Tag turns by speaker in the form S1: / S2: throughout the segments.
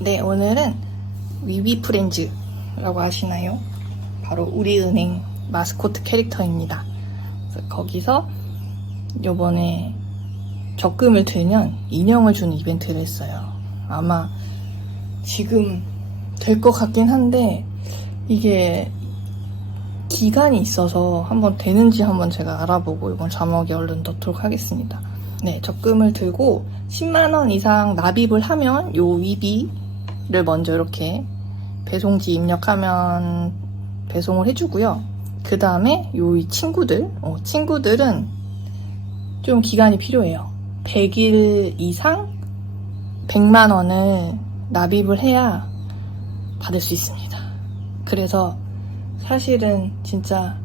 S1: 네, 오늘은 위위 프렌즈라고 아시나요? 바로 우리은행 마스코트 캐릭터입니다. 거기서 요번에 적금을 들면 인형을 주는 이벤트를 했어요. 아마 지금 될 것 같긴 한데 이게 기간이 있어서 한번 되는지 한번 제가 알아보고 이번 자막에 얼른 넣도록 하겠습니다. 네, 적금을 들고 10만 원 이상 납입을 하면 요 위비 를 먼저 이렇게 배송지 입력하면 배송을 해주고요. 그 다음에 요이 친구들, 어, 친구들은 좀 기간이 필요해요. 100일 이상 100만 원을 납입을 해야 받을 수 있습니다. 그래서 사실은 진짜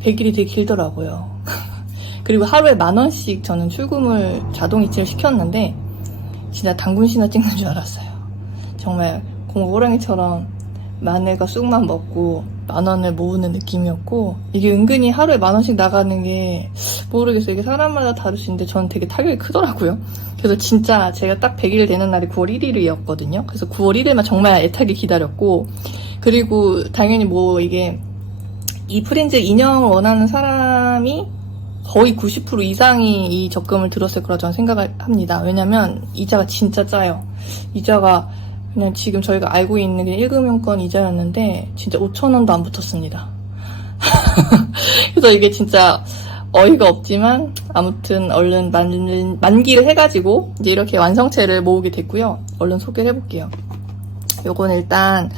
S1: 100일이 되게 길더라고요. 그리고 하루에 만 원씩 저는 출금을 자동 이체를 시켰는데 진짜 당군 신화 찍는 줄 알았어요. 정말 공호랑이처럼 마늘과 쑥만 먹고 만 원을 모으는 느낌이었고 이게 은근히 하루에 만 원씩 나가는 게 모르겠어요. 이게 사람마다 다를 수 있는데 저는 되게 타격이 크더라고요. 그래서 진짜 제가 딱 100일 되는 날이 9월 1일이었거든요. 그래서 9월 1일만 정말 애타게 기다렸고 그리고 당연히 뭐 이게 이 프렌즈 인형을 원하는 사람이 거의 90% 이상이 이 적금을 들었을 거라 저는 생각을 합니다. 왜냐면 이자가 진짜 짜요. 이자가 그냥 지금 저희가 알고 있는 게 1금융권 이자였는데 진짜 5천 원도 안 붙었습니다. 그래서 이게 진짜 어이가 없지만 아무튼 얼른 만, 만기를 해가지고 이제 이렇게 완성체를 모으게 됐고요. 얼른 소개를 해볼게요. 요건 일단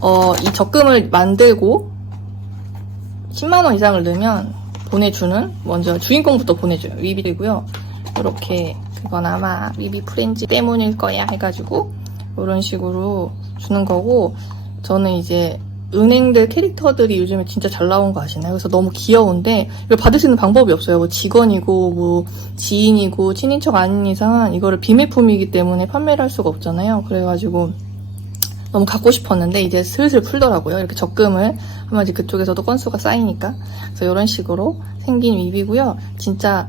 S1: 어, 이 적금을 만들고 10만 원 이상을 넣으면 보내주는 먼저 주인공부터 보내줘요. 위비되고요. 이렇게 그건 아마 위비 프렌즈 때문일 거야 해가지고 이런 식으로 주는 거고 저는 이제 은행들 캐릭터들이 요즘에 진짜 잘 나온 거 아시나요? 그래서 너무 귀여운데 이걸 받을 수 있는 방법이 없어요. 뭐 직원이고 뭐 지인이고 친인척 아닌 이상은 이거를 비매품이기 때문에 판매를 할 수가 없잖아요. 그래가지고 너무 갖고 싶었는데 이제 슬슬 풀더라고요. 이렇게 적금을 하면 이제 그쪽에서도 건수가 쌓이니까 그래서 이런 식으로 생긴 윕이고요. 진짜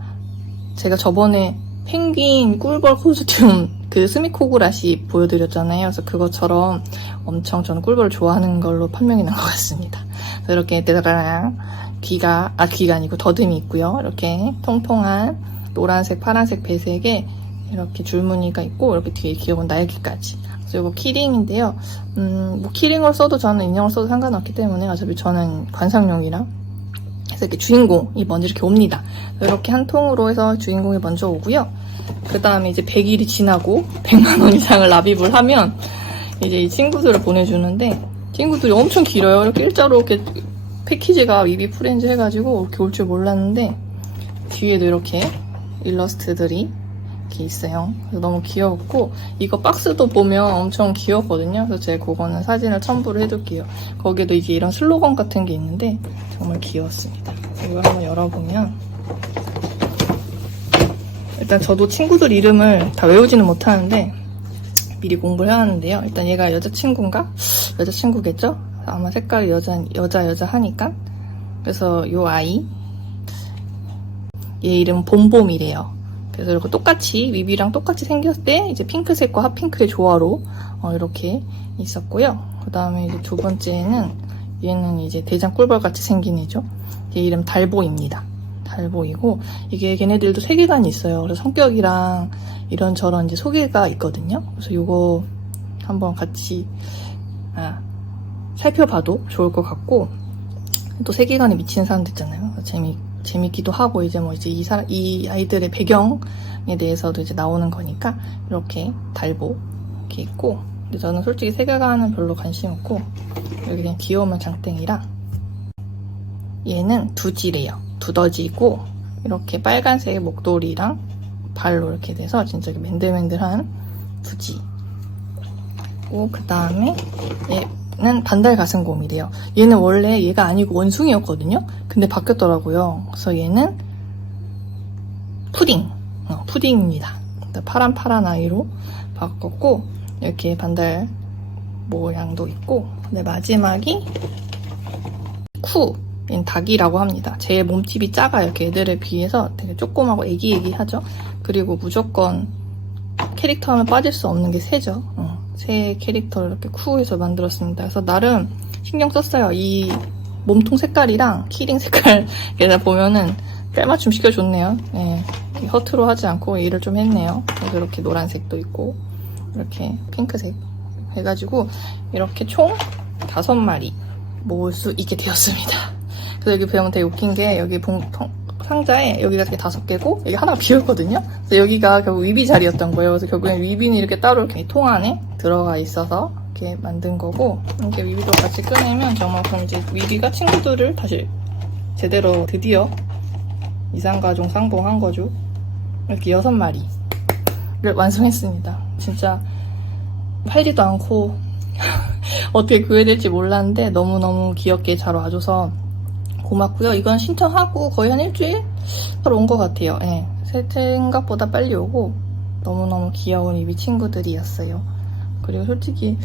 S1: 제가 저번에 펭귄 꿀벌 코스튬 그 스미코그라시 보여드렸잖아요. 그래서 그것처럼 엄청 저는 꿀벌을 좋아하는 걸로 판명이 난 것 같습니다. 이렇게 대다랑 귀가 아 귀가 아니고 더듬이 있고요. 이렇게 통통한 노란색, 파란색 배색에 이렇게 줄무늬가 있고 이렇게 뒤에 귀여운 날개까지. 그래서 이거 키링인데요. 음, 뭐 키링을 써도 저는 인형을 써도 상관없기 때문에 어차피 저는 관상용이랑 그래서 이렇게 주인공이 먼저 이렇게 옵니다. 이렇게 한 통으로 해서 주인공이 먼저 오고요. 그 다음에 이제 100일이 지나고 100만원 이상을 납입을 하면 이제 이 친구들을 보내주는데 친구들이 엄청 길어요. 이렇게 일자로 이렇게 패키지가 위비 프렌즈 해가지고 이렇게 올 줄 몰랐는데 뒤에도 이렇게 일러스트들이 이렇게 있어요. 너무 귀여웠고 이거 박스도 보면 엄청 귀엽거든요. 그래서 제가 그거는 사진을 첨부를 해둘게요. 거기에도 이제 이런 슬로건 같은 게 있는데 정말 귀여웠습니다. 이걸 한번 열어보면 일단 저도 친구들 이름을 다 외우지는 못하는데 미리 공부를 해왔는데요. 일단 얘가 여자친구인가? 여자친구겠죠? 아마 색깔이 여자, 여자, 여자 하니까. 그래서 요 아이. 얘 이름 봄봄이래요. 그래서 이렇게 똑같이, 위비랑 똑같이 생겼을 때, 이제 핑크색과 핫핑크의 조화로, 어, 이렇게 있었고요. 그 다음에 두 번째는, 얘는 이제 대장 꿀벌 같이 생긴 애죠. 얘 이름 달보입니다. 달보이고, 이게 걔네들도 세계관이 있어요. 그래서 성격이랑 이런저런 이제 소개가 있거든요. 그래서 요거 한번 같이, 아, 살펴봐도 좋을 것 같고, 또 세계관에 미치는 사람들 있잖아요. 재미, 재밌기도 하고, 이제 뭐 이제 이 사, 이 아이들의 배경에 대해서도 이제 나오는 거니까, 이렇게 달보, 이렇게 있고, 근데 저는 솔직히 세계관은 별로 관심 없고, 여기 그냥 귀여우면 장땡이랑, 얘는 두지래요. 두더지고, 이렇게 빨간색 목도리랑 발로 이렇게 돼서 진짜 맨들맨들한 두지. 그리고 그 다음에 얘는 반달 가슴곰이래요. 얘는 원래 얘가 아니고 원숭이였거든요. 근데 바뀌었더라고요. 그래서 얘는 푸딩, 어, 푸딩입니다. 파란 파란 아이로 바꿨고 이렇게 반달 모양도 있고 근데 마지막이 쿠인 닭이라고 합니다. 제 몸집이 작아요. 애들에 비해서 되게 조그마고 애기애기하죠. 그리고 무조건 캐릭터 하면 빠질 수 없는 게 새죠. 어, 새 캐릭터를 이렇게 쿠에서 만들었습니다. 그래서 나름 신경 썼어요. 이 몸통 색깔이랑 키링 색깔에다 보면은 깔맞춤 시켜줬네요. 네, 이렇게 허투루 하지 않고 일을 좀 했네요. 그래서 이렇게 노란색도 있고 이렇게 핑크색 해가지고 이렇게 총 다섯 마리 모을 수 있게 되었습니다. 그래서 여기 보면 되게 웃긴 게 여기 봉, 통- 상자에 여기가 이렇게 다섯 개고 여기 하나 비었거든요. 그래서 여기가 결국 위비 자리였던 거예요. 그래서 결국엔 위비는 이렇게 따로 이렇게 통 안에 들어가 있어서 이렇게 만든 거고 이렇게 위비도 같이 꺼내면 정말 그럼 이제 위비가 친구들을 다시 제대로 드디어 이상가족 상봉한 거죠. 이렇게 여섯 마리를 완성했습니다. 진짜 팔지도 않고 어떻게 구해될지 몰랐는데 너무너무 귀엽게 잘 와줘서 고맙고요. 이건 신청하고 거의 한 일주일 온 것 같아요. 예. 생각보다 빨리 오고 너무너무 귀여운 이비 친구들이었어요. 그리고 솔직히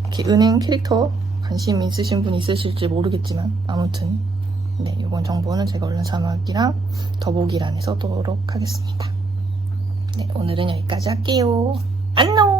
S1: 이렇게 은행 캐릭터 관심 있으신 분 있으실지 모르겠지만 아무튼 네, 이번 정보는 제가 얼른 자막이랑 더보기란에 써도록 하겠습니다. 네, 오늘은 여기까지 할게요. 안녕!